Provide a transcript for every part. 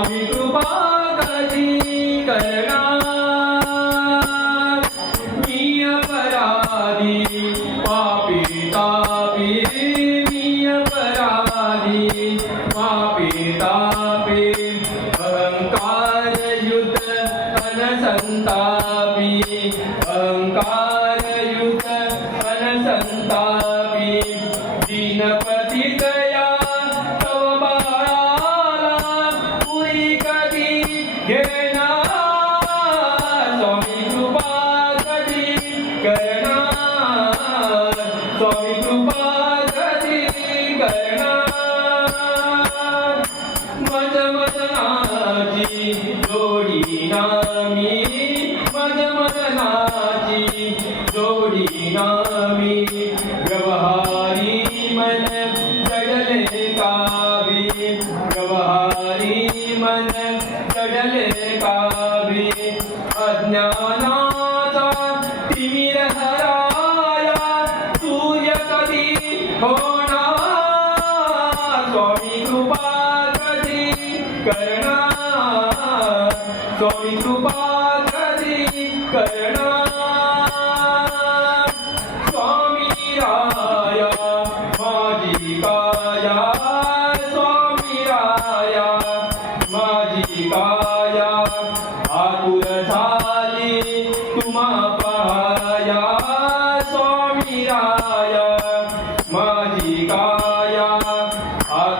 स्वामी कृपा कधी करणार मी अपराधी पापी तापी मी अपराधी पापी तापी अहंकार युत अनसंतापी अहंकार युत अनसंतापी दीनपती स्वामी कृपा कधी करणार? मज मदनाची जोडी नामी. मज मदनाची जोडी नामी. व्यवहारी मन जडले कावी. व्यवहार होना स्वामी कृपा करी करना स्वामी कृपा करी करना स्वामी आया माझी स्वामी आया माझी काया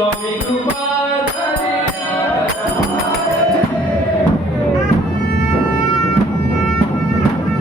Tommy Cooper.